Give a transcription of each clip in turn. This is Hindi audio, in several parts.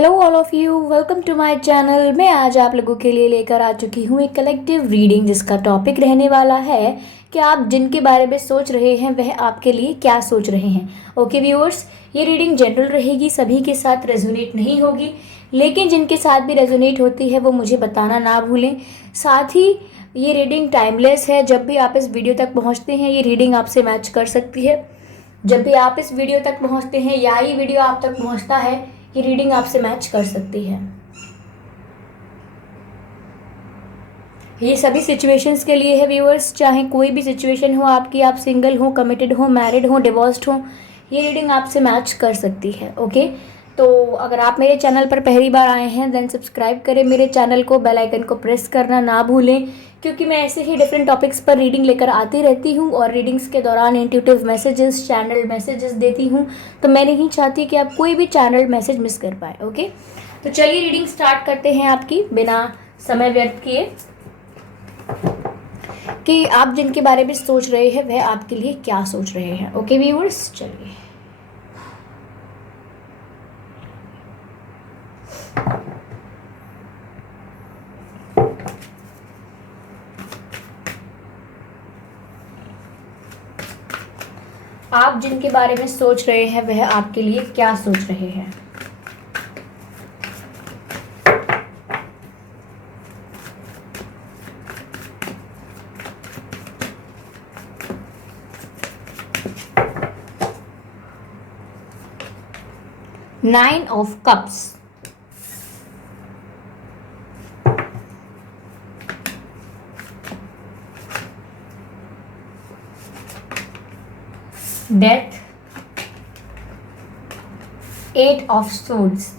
Hello all of you, welcome to my channel. मैं आज आप लोगों के लिए लेकर आ चुकी हूँ एक कलेक्टिव रीडिंग जिसका टॉपिक रहने वाला है कि आप जिनके बारे में सोच रहे हैं वह आपके लिए क्या सोच रहे हैं। ओके व्यूअर्स, ये रीडिंग जनरल रहेगी, सभी के साथ रेजोनेट नहीं होगी, लेकिन जिनके साथ भी रेजोनेट होती है वो मुझे बताना ना भूलें। साथ ही ये रीडिंग टाइमलेस है, जब भी आप इस वीडियो तक पहुँचते हैं ये रीडिंग आपसे मैच कर सकती है। जब भी आप इस वीडियो तक पहुँचते हैं या ये वीडियो आप तक पहुँचता है, ये रीडिंग आपसे मैच कर सकती है। ये सभी सिचुएशंस के लिए है व्यूअर्स, चाहे कोई भी सिचुएशन हो आपकी, आप सिंगल हो, कमिटेड हो, मैरिड हो, डिवोर्स्ड हो, ये रीडिंग आपसे मैच कर सकती है। ओके, तो अगर आप मेरे चैनल पर पहली बार आए हैं देन सब्सक्राइब करें मेरे चैनल को, बेल आइकन को प्रेस करना ना भूलें, क्योंकि मैं ऐसे ही डिफरेंट टॉपिक्स पर रीडिंग लेकर आती रहती हूँ और रीडिंग्स के दौरान इंट्यूटिव मैसेजेस, चैनल मैसेजेस देती हूँ। तो मैं नहीं चाहती कि आप कोई भी चैनल मैसेज मिस कर पाए। ओके, तो चलिए रीडिंग स्टार्ट करते हैं आपकी बिना समय व्यर्थ किए कि आप जिनके बारे में सोच रहे हैं वह आपके लिए क्या सोच रहे हैं। ओके व्यूअर्स, चलिए आप जिनके बारे में सोच रहे हैं वह आपके लिए क्या सोच रहे हैं। Nine of cups, death, eight of swords.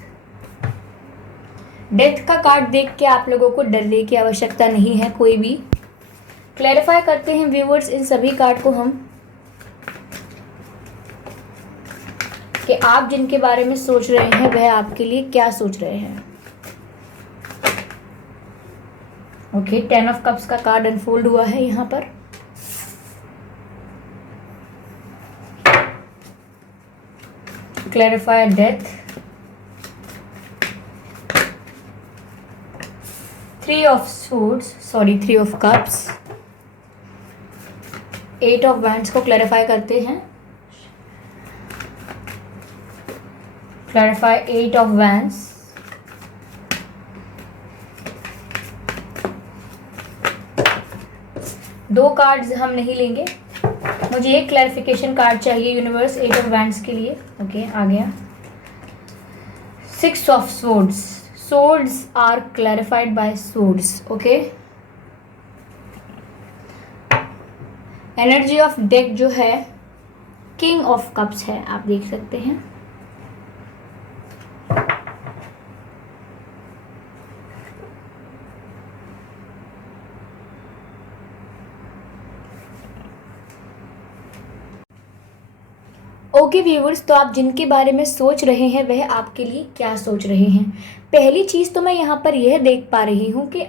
Death का कार्ड देख के आप लोगों को डरने की आवश्यकता नहीं है कोई भी। क्लैरिफाई करते हैं व्यूअर्स इन सभी कार्ड को हम कि आप जिनके बारे में सोच रहे हैं वह आपके लिए क्या सोच रहे हैं। ओके, टेन ऑफ कप्स का कार्ड अनफोल्ड हुआ है यहाँ पर। Clarify death, three of cups, eight of wands को क्लैरिफाई करते हैं। क्लैरिफाई एट ऑफ वैंड्स, दो कार्ड्स हम नहीं लेंगे, मुझे एक क्लैरिफिकेशन कार्ड चाहिए यूनिवर्स एट ऑफ वैंड्स के लिए। ओके, आ गया। Six of swords, swords are clarified by swords. Okay, energy of deck जो है किंग ऑफ कप्स है, आप देख सकते हैं। ओके व्यूवर्स, तो आप जिनके बारे में सोच रहे हैं वह आपके लिए क्या सोच रहे हैं। पहली चीज़ तो मैं यहाँ पर यह देख पा रही हूँ कि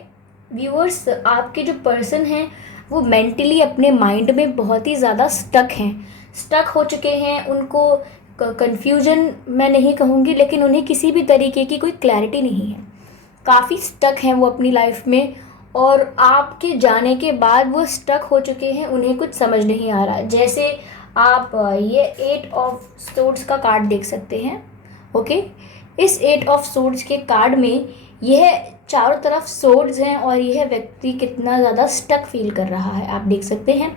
व्यूवर्स आपके जो पर्सन हैं वो मेंटली अपने माइंड में बहुत ही ज़्यादा स्टक हो चुके हैं। उनको कन्फ्यूजन मैं नहीं कहूँगी, लेकिन उन्हें किसी भी तरीके की कोई क्लैरिटी नहीं है। काफ़ी स्टक हैं वो अपनी लाइफ में, और आपके जाने के बाद वो स्टक हो चुके हैं, उन्हें कुछ समझ नहीं आ रहा। जैसे आप ये एट ऑफ सोर्ड्स का कार्ड देख सकते हैं। ओके, इस एट ऑफ सोर्ड्स के कार्ड में यह चारों तरफ सोर्ड्स हैं और यह व्यक्ति कितना ज़्यादा स्टक फील कर रहा है, आप देख सकते हैं।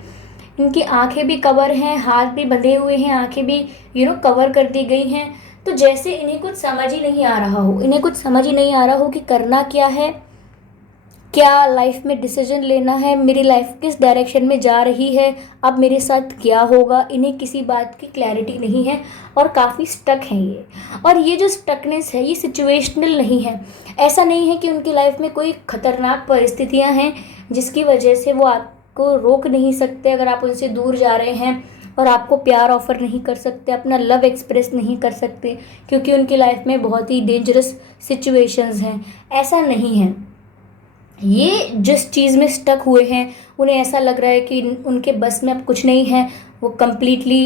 इनकी आंखें भी कवर हैं, हाथ भी बंधे हुए हैं, आंखें भी कवर कर दी गई हैं। तो जैसे इन्हें कुछ समझ ही नहीं आ रहा हो, इन्हें कुछ समझ ही नहीं आ रहा हो कि करना क्या है, क्या लाइफ में डिसीजन लेना है, मेरी लाइफ किस डायरेक्शन में जा रही है, अब मेरे साथ क्या होगा। इन्हें किसी बात की क्लैरिटी नहीं है और काफ़ी स्टक हैं ये। और ये जो स्टकनेस है ये सिचुएशनल नहीं है। ऐसा नहीं है कि उनकी लाइफ में कोई खतरनाक परिस्थितियां हैं जिसकी वजह से वो आपको रोक नहीं सकते। अगर आप उनसे दूर जा रहे हैं और आपको प्यार ऑफर नहीं कर सकते, अपना लव एक्सप्रेस नहीं कर सकते, क्योंकि उनकी लाइफ में बहुत ही डेंजरस सिचुएशंस हैं, ऐसा नहीं है। ये जिस चीज़ में स्टक हुए हैं उन्हें ऐसा लग रहा है कि उनके बस में अब कुछ नहीं है। वो कम्प्लीटली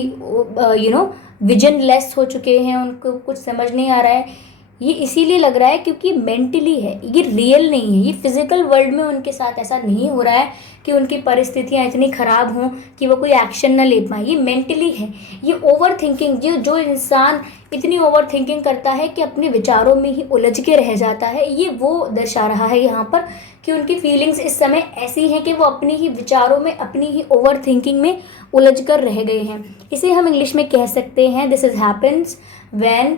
विजन लेस हो चुके हैं, उनको कुछ समझ नहीं आ रहा है। ये इसीलिए लग रहा है क्योंकि मेंटली है, ये रियल नहीं है। ये फिजिकल वर्ल्ड में उनके साथ ऐसा नहीं हो रहा है कि उनकी परिस्थितियाँ इतनी ख़राब हों कि वो कोई एक्शन ना ले पाए। ये मेंटली है। ये ओवर थिंकिंग, जो इंसान इतनी ओवर थिंकिंग करता है कि अपने विचारों में ही उलझ के रह जाता है, ये वो दर्शा रहा है यहाँ पर कि उनकी फीलिंग्स इस समय ऐसी हैं कि वो अपनी ही विचारों में, अपनी ही ओवर थिंकिंग में उलझ कर रह गए हैं। इसे हम इंग्लिश में कह सकते हैं, this is happens when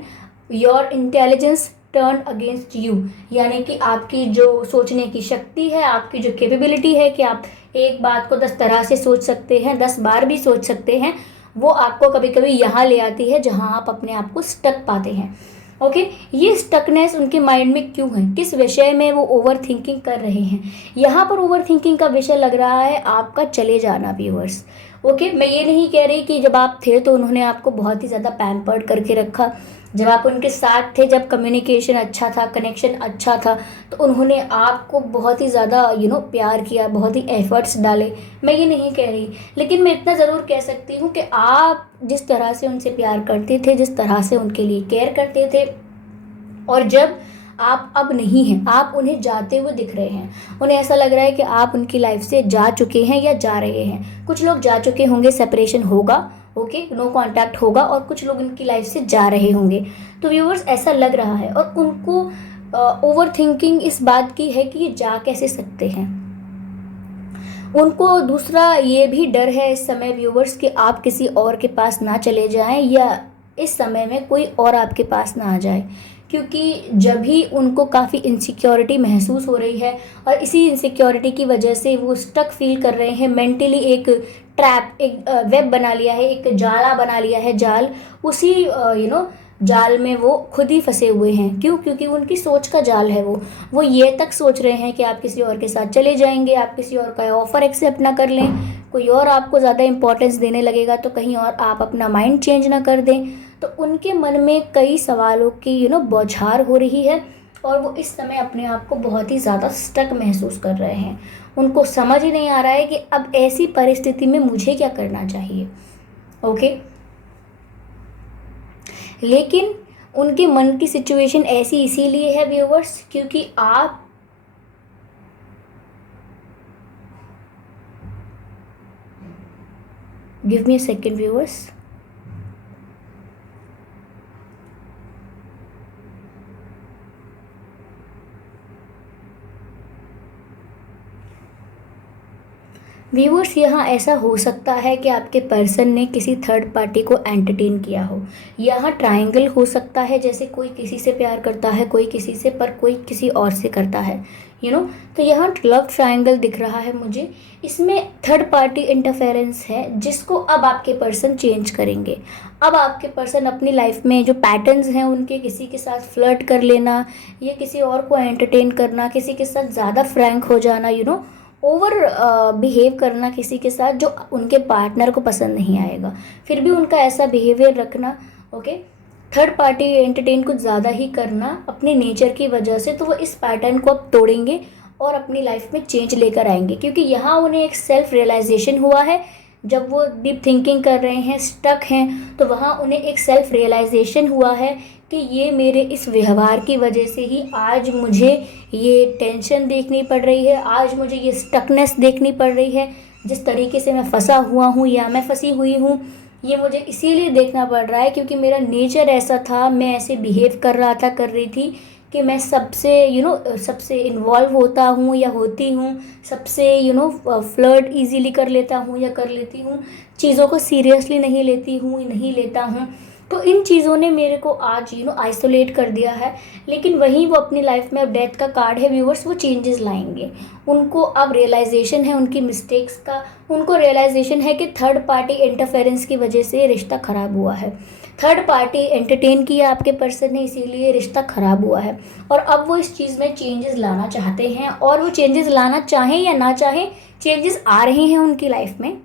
your intelligence turn against you. यानी कि आपकी जो सोचने की शक्ति है, आपकी जो कैपेबिलिटी है कि आप एक बात को 10 तरह से सोच सकते हैं, 10 बार भी सोच सकते हैं, वो आपको कभी कभी यहाँ ले आती है जहाँ आप अपने आप को स्टक पाते हैं। ओके, ये स्टकनेस उनके माइंड में क्यों है, किस विषय में वो ओवर थिंकिंग कर रहे हैं। यहाँ पर ओवर थिंकिंग का विषय लग रहा है आपका चले जाना, व्यूअर्स। ओके, मैं ये नहीं कह रही कि जब आप थे तो उन्होंने आपको बहुत ही ज़्यादा पैम्पर्ड करके रखा। जब आप उनके साथ थे, जब कम्युनिकेशन अच्छा था, कनेक्शन अच्छा था, तो उन्होंने आपको बहुत ही ज़्यादा प्यार किया, बहुत ही एफर्ट्स डाले। मैं ये नहीं कह रही, लेकिन मैं इतना ज़रूर कह सकती हूँ कि आप जिस तरह से उनसे प्यार करते थे, जिस तरह से उनके लिए केयर करते थे, और जब आप अब नहीं हैं, आप उन्हें जाते हुए दिख रहे हैं, उन्हें ऐसा लग रहा है कि आप उनकी लाइफ से जा चुके हैं या जा रहे हैं। कुछ लोग जा चुके होंगे, सेपरेशन होगा, ओके, नो कांटेक्ट होगा, और कुछ लोग उनकी लाइफ से जा रहे होंगे। तो व्यूअर्स, ऐसा लग रहा है, और उनको ओवर थिंकिंग इस बात की है कि ये जा कैसे सकते हैं। उनको दूसरा ये भी डर है इस समय व्यूअर्स कि आप किसी और के पास ना चले जाएं, या इस समय में कोई और आपके पास ना आ जाए, क्योंकि जब भी उनको काफ़ी इनसिक्योरिटी महसूस हो रही है, और इसी इनसिक्योरिटी की वजह से वो स्टक फील कर रहे हैं मेंटली। एक ट्रैप, एक वेब बना लिया है, एक जाला बना लिया है, जाल, उसी जाल में वो खुद ही फंसे हुए हैं। क्यों? क्योंकि उनकी सोच का जाल है वो ये तक सोच रहे हैं कि आप किसी और के साथ चले जाएंगे, आप किसी और का ऑफ़र एक्सेप्ट ना कर लें, कोई और आपको ज़्यादा इंपॉर्टेंस देने लगेगा तो कहीं और आप अपना माइंड चेंज ना कर दें। तो उनके मन में कई सवालों की बौछार हो रही है, और वो इस समय अपने आप को बहुत ही ज़्यादा स्टक महसूस कर रहे हैं। उनको समझ ही नहीं आ रहा है कि अब ऐसी परिस्थिति में मुझे क्या करना चाहिए। ओके, लेकिन उनके मन की सिचुएशन ऐसी इसीलिए है व्यूअर्स, क्योंकि आप give me a second viewers. Viewers, यहाँ ऐसा हो सकता है कि आपके पर्सन ने किसी थर्ड पार्टी को एंटरटेन किया हो। यहाँ ट्रायंगल हो सकता है, जैसे कोई किसी से प्यार करता है, कोई किसी से, पर कोई किसी और से करता है, तो यहाँ लव ट्रायंगल दिख रहा है मुझे। इसमें थर्ड पार्टी इंटरफेरेंस है, जिसको अब आपके पर्सन चेंज करेंगे। अब आपके पर्सन अपनी लाइफ में जो पैटर्न्स हैं उनके, किसी के साथ फ्लर्ट कर लेना, या किसी और को एंटरटेन करना, किसी के साथ ज़्यादा फ्रैंक हो जाना, ओवर बिहेव करना किसी के साथ जो उनके पार्टनर को पसंद नहीं आएगा, फिर भी उनका ऐसा बिहेवियर रखना। ओके, थर्ड पार्टी एंटरटेन कुछ ज़्यादा ही करना अपने नेचर की वजह से, तो वो इस पैटर्न को अब तोड़ेंगे और अपनी लाइफ में चेंज लेकर आएंगे, क्योंकि यहाँ उन्हें एक सेल्फ रियलाइजेशन हुआ है। जब वो डीप थिंकिंग कर रहे हैं, स्टक हैं, तो वहाँ उन्हें एक सेल्फ रियलाइजेशन हुआ है कि ये मेरे इस व्यवहार की वजह से ही आज मुझे ये टेंशन देखनी पड़ रही है, आज मुझे ये स्टकनेस देखनी पड़ रही है, जिस तरीके से मैं फंसा हुआ हूँ या मैं फंसी हुई हूँ, ये मुझे इसीलिए देखना पड़ रहा है क्योंकि मेरा नेचर ऐसा था, मैं ऐसे बिहेव कर रहा था, कर रही थी कि मैं सबसे सबसे इन्वॉल्व होता हूँ या होती हूँ, सबसे फ्लर्ट इजीली कर लेता हूँ या कर लेती हूँ, चीज़ों को सीरियसली नहीं लेती हूँ, नहीं लेता हूँ। तो इन चीज़ों ने मेरे को आज आइसोलेट कर दिया है। लेकिन वहीं वो अपनी लाइफ में, अब डेथ का कार्ड है व्यूवर्स, वो चेंजेस लाएंगे। उनको अब रियलाइजेशन है उनकी मिस्टेक्स का, उनको रियलाइजेशन है कि थर्ड पार्टी इंटरफेरेंस की वजह से रिश्ता ख़राब हुआ है, थर्ड पार्टी एंटरटेन किया आपके पर्सन ने, इसीलिए रिश्ता ख़राब हुआ है। और अब वो इस चीज़ में चेंजेस लाना चाहते हैं, और वो चेंजेस लाना चाहें या ना चाहें, चेंजेस आ रहे हैं उनकी लाइफ में।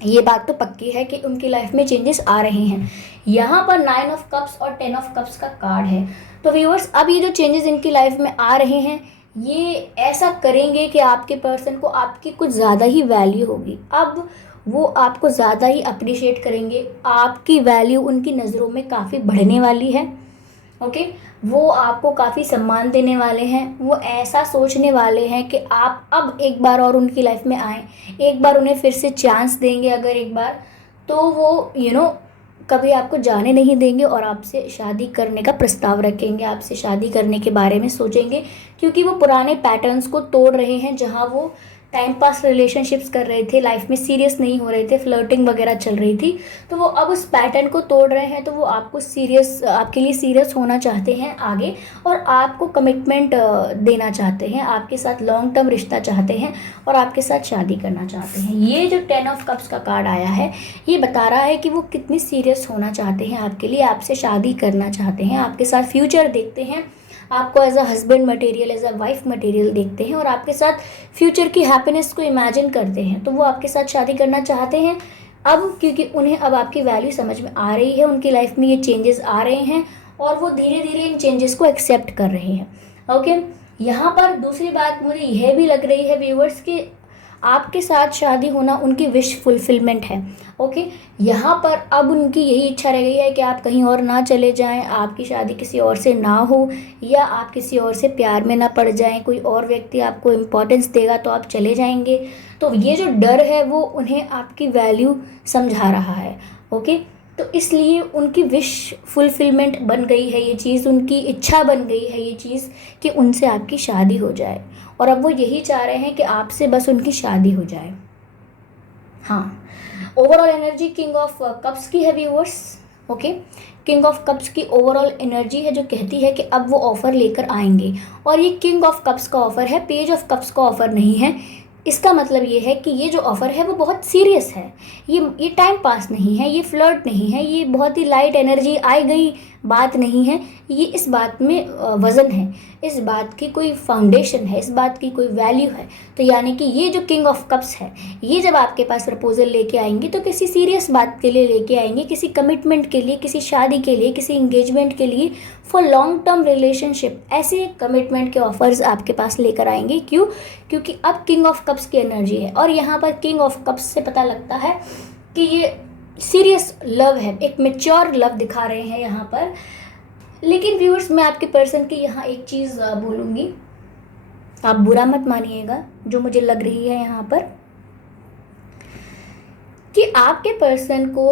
ये बात तो पक्की है कि उनकी लाइफ में चेंजेस आ रहे हैं। यहाँ पर 9 ऑफ कप्स और 10 ऑफ कप्स का कार्ड है। तो व्यूअर्स, अब ये जो चेंजेस इनकी लाइफ में आ रहे हैं, ये ऐसा करेंगे कि आपके पर्सन को आपकी कुछ ज़्यादा ही वैल्यू होगी। अब वो आपको ज़्यादा ही अप्रिशिएट करेंगे, आपकी वैल्यू उनकी नज़रों में काफ़ी बढ़ने वाली है। ओके। वो आपको काफ़ी सम्मान देने वाले हैं, वो ऐसा सोचने वाले हैं कि आप अब एक बार और उनकी लाइफ में आएँ, एक बार उन्हें फिर से चांस देंगे अगर एक बार, तो वो कभी आपको जाने नहीं देंगे और आपसे शादी करने का प्रस्ताव रखेंगे, आपसे शादी करने के बारे में सोचेंगे, क्योंकि वो पुराने पैटर्न्स को तोड़ रहे हैं जहाँ वो टाइम पास रिलेशनशिप्स कर रहे थे, लाइफ में सीरियस नहीं हो रहे थे, फ्लर्टिंग वगैरह चल रही थी, तो वो अब उस पैटर्न को तोड़ रहे हैं। तो वो आपके लिए सीरियस होना चाहते हैं आगे, और आपको कमिटमेंट देना चाहते हैं, आपके साथ लॉन्ग टर्म रिश्ता चाहते हैं और आपके साथ शादी करना चाहते हैं। ये जो 10 ऑफ कप्स का कार्ड आया है, ये बता रहा है कि वो कितनी सीरियस होना चाहते हैं आपके लिए, आपसे शादी करना चाहते हैं, आपके साथ फ्यूचर देखते हैं, आपको as a husband material, as a wife material देखते हैं और आपके साथ फ्यूचर की हैप्पीनेस को इमेजिन करते हैं। तो वो आपके साथ शादी करना चाहते हैं अब, क्योंकि उन्हें अब आपकी वैल्यू समझ में आ रही है, उनकी लाइफ में ये चेंजेस आ रहे हैं और वो धीरे धीरे इन चेंजेस को एक्सेप्ट कर रहे हैं। ओके। यहाँ पर दूसरी बात मुझे यह भी लग रही है व्यूवर्स कि आपके साथ शादी होना उनकी विश फुलफिलमेंट है। ओके। यहाँ पर अब उनकी यही इच्छा रह गई है कि आप कहीं और ना चले जाएं, आपकी शादी किसी और से ना हो, या आप किसी और से प्यार में ना पड़ जाएं, कोई और व्यक्ति आपको इम्पोर्टेंस देगा तो आप चले जाएंगे। तो ये जो डर है वो उन्हें आपकी वैल्यू समझा रहा है। ओके। तो इसलिए उनकी विश फुलफिलमेंट बन गई है ये चीज़, उनकी इच्छा बन गई है ये चीज़ कि उनसे आपकी शादी हो जाए, और अब वो यही चाह रहे हैं कि आपसे बस उनकी शादी हो जाए। हाँ, overall energy king of cups की है viewers. Okay. King of cups की ओवरऑल एनर्जी है जो कहती है कि अब वो ऑफ़र लेकर आएंगे, और ये किंग ऑफ कप्स का ऑफ़र है, पेज ऑफ कप्स का ऑफ़र नहीं है। इसका मतलब ये है कि ये जो ऑफ़र है वो बहुत सीरियस है, ये टाइम पास नहीं है, ये फ्लर्ट नहीं है, ये बहुत ही लाइट एनर्जी आई गई बात नहीं है। ये इस बात में वज़न है, इस बात की कोई फाउंडेशन है, इस बात की कोई वैल्यू है। तो यानी कि ये जो किंग ऑफ कप्स है, ये जब आपके पास प्रपोजल लेके आएंगे तो किसी सीरियस बात के लिए लेके आएंगे, किसी कमिटमेंट के लिए, किसी शादी के लिए, किसी इंगेजमेंट के लिए, फॉर लॉन्ग टर्म रिलेशनशिप, ऐसे कमिटमेंट के ऑफर्स आपके पास लेकर आएंगे। क्यों? क्योंकि अब किंग ऑफ कप्स की एनर्जी है, और यहाँ पर किंग ऑफ कप्स से पता लगता है कि ये सीरियस लव है, एक मेच्योर लव दिखा रहे हैं यहाँ पर। लेकिन व्यूअर्स, मैं आपके पर्सन की यहाँ एक चीज़ बोलूँगी, आप बुरा मत मानिएगा, जो मुझे लग रही है यहाँ पर, कि आपके पर्सन को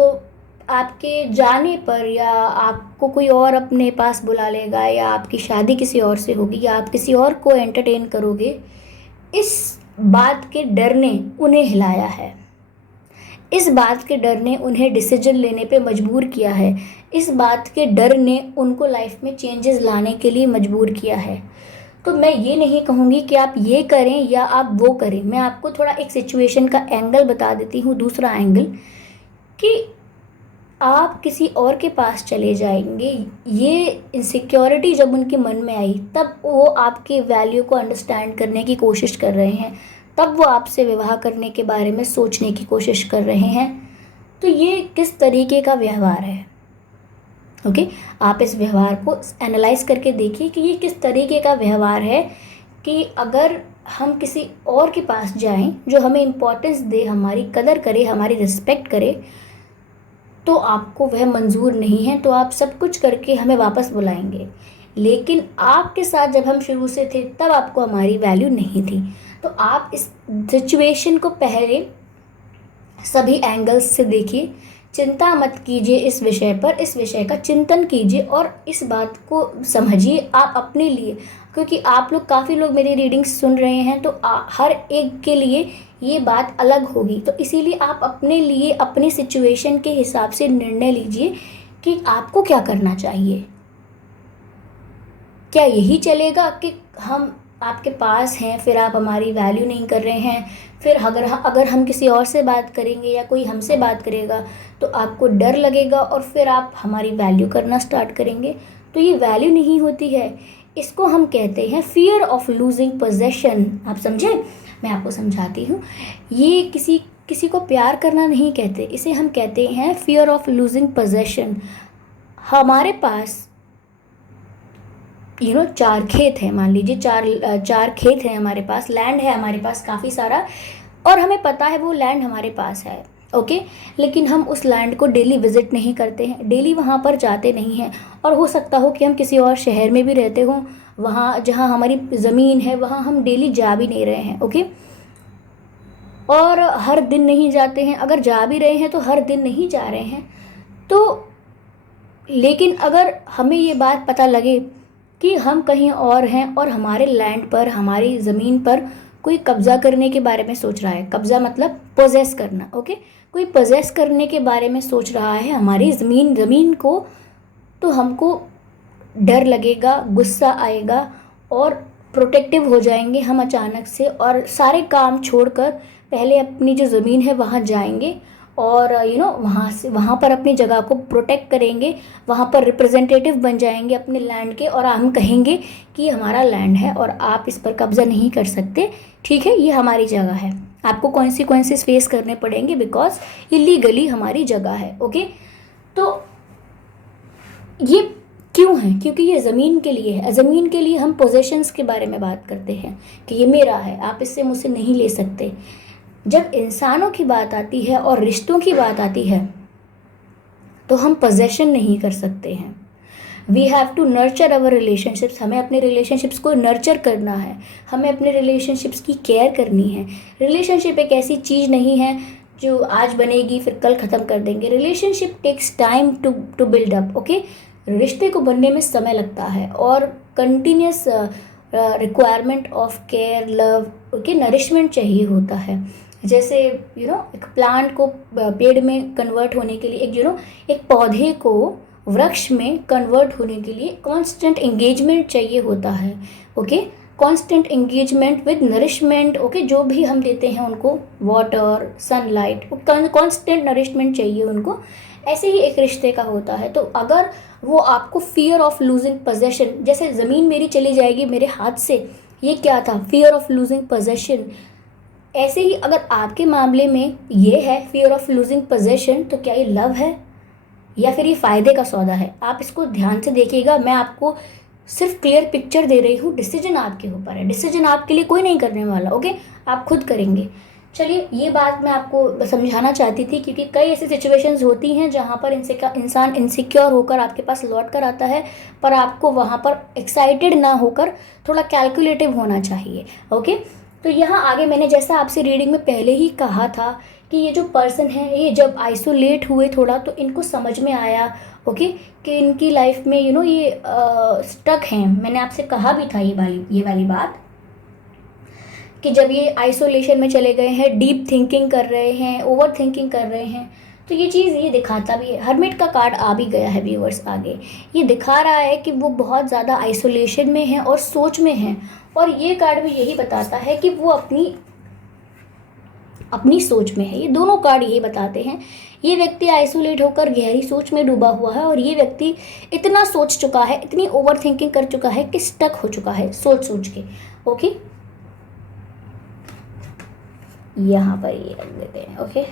आपके जाने पर, या आपको कोई और अपने पास बुला लेगा, या आपकी शादी किसी और से होगी, या आप किसी और को एंटरटेन करोगे, इस बात के डर ने उन्हें हिलाया है, इस बात के डर ने उन्हें डिसीजन लेने पे मजबूर किया है, इस बात के डर ने उनको लाइफ में चेंजेस लाने के लिए मजबूर किया है। तो मैं ये नहीं कहूँगी कि आप ये करें या आप वो करें, मैं आपको थोड़ा एक सिचुएशन का एंगल बता देती हूँ, दूसरा एंगल, कि आप किसी और के पास चले जाएंगे। ये इनसिक्योरिटी जब उनके मन में आई, तब वो आपके वैल्यू को अंडरस्टैंड करने की कोशिश कर रहे हैं, तब वो आपसे विवाह करने के बारे में सोचने की कोशिश कर रहे हैं। तो ये किस तरीके का व्यवहार है? ओके। आप इस व्यवहार को एनालाइज करके देखिए कि ये किस तरीके का व्यवहार है, कि अगर हम किसी और के पास जाएं जो हमें इम्पोर्टेंस दे, हमारी कदर करे, हमारी रिस्पेक्ट करे, तो आपको वह मंजूर नहीं है, तो आप सब कुछ करके हमें वापस बुलाएंगे। लेकिन आपके साथ जब हम शुरू से थे तब आपको हमारी वैल्यू नहीं थी। तो आप इस सिचुएशन को पहले सभी एंगल्स से देखिए, चिंता मत कीजिए इस विषय पर, इस विषय का चिंतन कीजिए और इस बात को समझिए आप अपने लिए, क्योंकि आप लोग काफ़ी लोग मेरी रीडिंग्स सुन रहे हैं, तो हर एक के लिए ये बात अलग होगी। तो इसीलिए आप अपने लिए, अपनी सिचुएशन के हिसाब से निर्णय लीजिए कि आपको क्या करना चाहिए। क्या यही चलेगा कि हम आपके पास हैं, फिर आप हमारी वैल्यू नहीं कर रहे हैं, फिर अगर हम किसी और से बात करेंगे या कोई हमसे बात करेगा तो आपको डर लगेगा और फिर आप हमारी वैल्यू करना स्टार्ट करेंगे? तो ये वैल्यू नहीं होती है, इसको हम कहते हैं फियर ऑफ लूजिंग पोजेशन। आप समझे? मैं आपको समझाती हूँ। ये किसी को प्यार करना नहीं कहते, इसे हम कहते हैं फियर ऑफ लूजिंग पोजेशन। हमारे पास 4 खेत हैं, मान लीजिए चार खेत हैं हमारे पास, लैंड है हमारे पास काफ़ी सारा, और हमें पता है वो लैंड हमारे पास है, ओके। लेकिन हम उस लैंड को डेली विजिट नहीं करते हैं, डेली वहाँ पर जाते नहीं हैं। और हो सकता हो कि हम किसी और शहर में भी रहते हों, वहाँ जहाँ हमारी ज़मीन है वहाँ हम डेली जा भी नहीं रहे हैं। ओके। और हर दिन नहीं जाते हैं, अगर जा भी रहे हैं तो हर दिन नहीं जा रहे हैं। तो लेकिन अगर हमें ये बात पता लगे कि हम कहीं और हैं और हमारे लैंड पर, हमारी ज़मीन पर कोई कब्ज़ा करने के बारे में सोच रहा है, कब्ज़ा मतलब पोजेस करना, ओके, कोई पोजेस करने के बारे में सोच रहा है हमारी ज़मीन को, तो हमको डर लगेगा, गुस्सा आएगा और प्रोटेक्टिव हो जाएंगे हम अचानक से, और सारे काम छोड़कर पहले अपनी जो ज़मीन है वहाँ जाएंगे और वहाँ से वहाँ पर अपनी जगह को प्रोटेक्ट करेंगे, वहाँ पर रिप्रेजेंटेटिव बन जाएंगे अपने लैंड के, और हम कहेंगे कि ये हमारा लैंड है और आप इस पर कब्ज़ा नहीं कर सकते, ठीक है, ये हमारी जगह है। आपको कॉन्सिक्वेंसेस फेस करने पड़ेंगे बिकॉज इलीगली हमारी जगह है। ओके। तो ये क्यों है? क्योंकि ये ज़मीन के लिए है। ज़मीन के लिए हम पोजेशंस के बारे में बात करते हैं कि ये मेरा है, आप इससे मुझसे नहीं ले सकते। जब इंसानों की बात आती है और रिश्तों की बात आती है तो हम पोजेशन नहीं कर सकते हैं। We have to nurture our relationships. हमें अपने रिलेशनशिप्स को नर्चर करना है, हमें अपने रिलेशनशिप्स की केयर करनी है। रिलेशनशिप एक ऐसी चीज़ नहीं है जो आज बनेगी फिर कल ख़त्म कर देंगे। Relationship takes time to build up. Okay. रिश्ते को बनने में समय लगता है और continuous requirement of care, love, okay, nourishment चाहिए होता है। जैसे एक प्लांट को पेड़ में कन्वर्ट होने के लिए, एक पौधे को वृक्ष में कन्वर्ट होने के लिए कांस्टेंट एंगेजमेंट चाहिए होता है। Okay. Constant engagement with nourishment. Okay. जो भी हम देते हैं उनको, वाटर, सनलाइट, कांस्टेंट नरिशमेंट चाहिए उनको। ऐसे ही एक रिश्ते का होता है। तो अगर वो आपको फियर ऑफ लूजिंग पोजेशन, जैसे ज़मीन मेरी चली जाएगी मेरे हाथ से, ये क्या था? Fear of losing possession. ऐसे ही अगर आपके मामले में ये है फियर ऑफ लूजिंग पोजेशन, तो क्या ये लव है या फिर ये फ़ायदे का सौदा है? आप इसको ध्यान से देखिएगा। मैं आपको सिर्फ क्लियर पिक्चर दे रही हूँ, डिसीजन आपके ऊपर है। डिसीजन आपके लिए कोई नहीं करने वाला। ओके। आप खुद करेंगे। चलिए, ये बात मैं आपको समझाना चाहती थी क्योंकि कई ऐसी सिचुएशंस होती हैं जहाँ पर इंसान इनसिक्योर होकर आपके पास लौट कर आता है, पर आपको वहाँ पर एक्साइटेड ना होकर थोड़ा कैलकुलेटिव होना चाहिए। ओके। तो यहाँ आगे मैंने जैसा आपसे रीडिंग में पहले ही कहा था कि ये जो पर्सन है, ये जब आइसोलेट हुए थोड़ा, तो इनको समझ में आया, ओके, कि इनकी लाइफ में ये स्टक हैं। मैंने आपसे कहा भी था ये वाली बात कि जब ये आइसोलेशन में चले गए हैं, डीप थिंकिंग कर रहे हैं, ओवर थिंकिंग कर रहे हैं, तो ये चीज़ ये दिखाता भी है। हर्मिट का कार्ड आ भी गया है व्यूअर्स आगे। ये दिखा रहा है कि वो बहुत ज़्यादा आइसोलेशन में है और सोच में है, और ये कार्ड भी यही बताता है कि वो अपनी सोच में है। ये दोनों कार्ड यही बताते हैं। ये व्यक्ति आइसोलेट होकर गहरी सोच में डूबा हुआ है, और ये व्यक्ति इतना सोच चुका है, इतनी ओवर थिंकिंग कर चुका है कि स्टक हो चुका है सोच के। ओके। यहाँ पर ये रख देते हैं। ओके।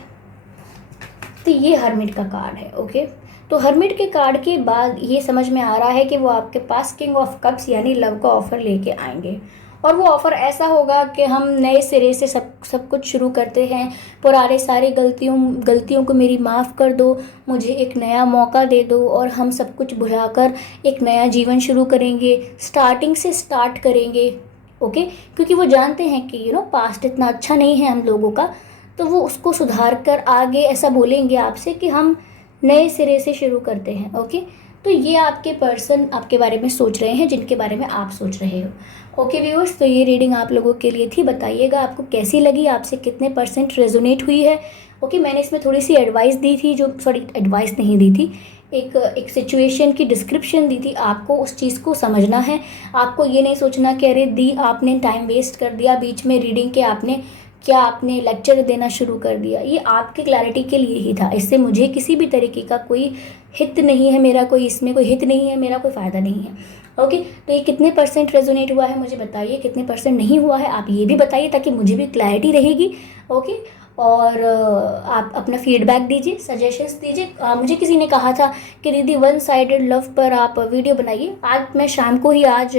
तो ये हर्मिट का कार्ड है। ओके। तो हर्मिट के कार्ड के बाद ये समझ में आ रहा है कि वो आपके पास किंग ऑफ कप्स यानी लव का ऑफर लेके आएंगे, और वो ऑफ़र ऐसा होगा कि हम नए सिरे से सब कुछ शुरू करते हैं। पुराने सारे गलतियों को मेरी माफ़ कर दो, मुझे एक नया मौका दे दो, और हम सब कुछ भुलाकर एक नया जीवन शुरू करेंगे, स्टार्टिंग से स्टार्ट करेंगे। ओके। क्योंकि वो जानते हैं कि पास्ट इतना अच्छा नहीं है हम लोगों का, तो वो उसको सुधार कर आगे ऐसा बोलेंगे आपसे कि हम नए सिरे से शुरू करते हैं। ओके। तो ये आपके पर्सन आपके बारे में सोच रहे हैं, जिनके बारे में आप सोच रहे हो। ओके व्यूअर्स, तो ये रीडिंग आप लोगों के लिए थी। बताइएगा आपको कैसी लगी, आपसे कितने % रेजोनेट हुई है। ओके। मैंने इसमें थोड़ी सी एडवाइस दी थी, एडवाइस नहीं दी थी, एक सिचुएशन की डिस्क्रिप्शन दी थी। आपको उस चीज़ को समझना है। आपको ये नहीं सोचना कि अरे दी आपने टाइम वेस्ट कर दिया बीच में रीडिंग के, आपने लेक्चर देना शुरू कर दिया। ये आपकी क्लैरिटी के लिए ही था। इससे मुझे किसी भी तरीके का कोई हित नहीं है, मेरा कोई इसमें कोई हित नहीं है, मेरा कोई फ़ायदा नहीं है। ओके। तो ये कितने % रेजोनेट हुआ है मुझे बताइए, कितने % नहीं हुआ है आप ये भी बताइए, ताकि मुझे भी क्लैरिटी रहेगी। ओके। और आप अपना फीडबैक दीजिए, सजेशंस दीजिए। मुझे किसी ने कहा था कि दीदी 1 साइडेड लव पर आप वीडियो बनाइए। आज मैं शाम को ही, आज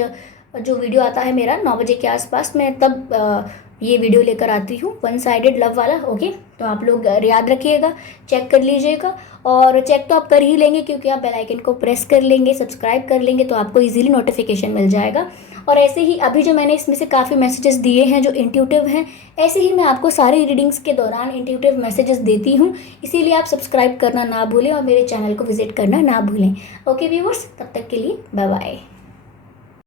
जो वीडियो आता है मेरा 9 बजे के आसपास, मैं तब ये वीडियो लेकर आती हूँ, वन साइडेड लव वाला। ओके, तो आप लोग याद रखिएगा, चेक कर लीजिएगा। और चेक तो आप कर ही लेंगे क्योंकि आप बेल आइकन को प्रेस कर लेंगे, सब्सक्राइब कर लेंगे, तो आपको इजीली नोटिफिकेशन मिल जाएगा। और ऐसे ही अभी जो मैंने इसमें से काफ़ी मैसेजेस दिए हैं जो इंट्यूटिव हैं, ऐसे ही मैं आपको सारी रीडिंग्स के दौरान इंट्यूटिव मैसेजेस देती हूँ। इसीलिए आप सब्सक्राइब करना ना भूलें और मेरे चैनल को विजिट करना ना भूलें। ओके व्यूअर्स, तब तक के लिए बाय बाय।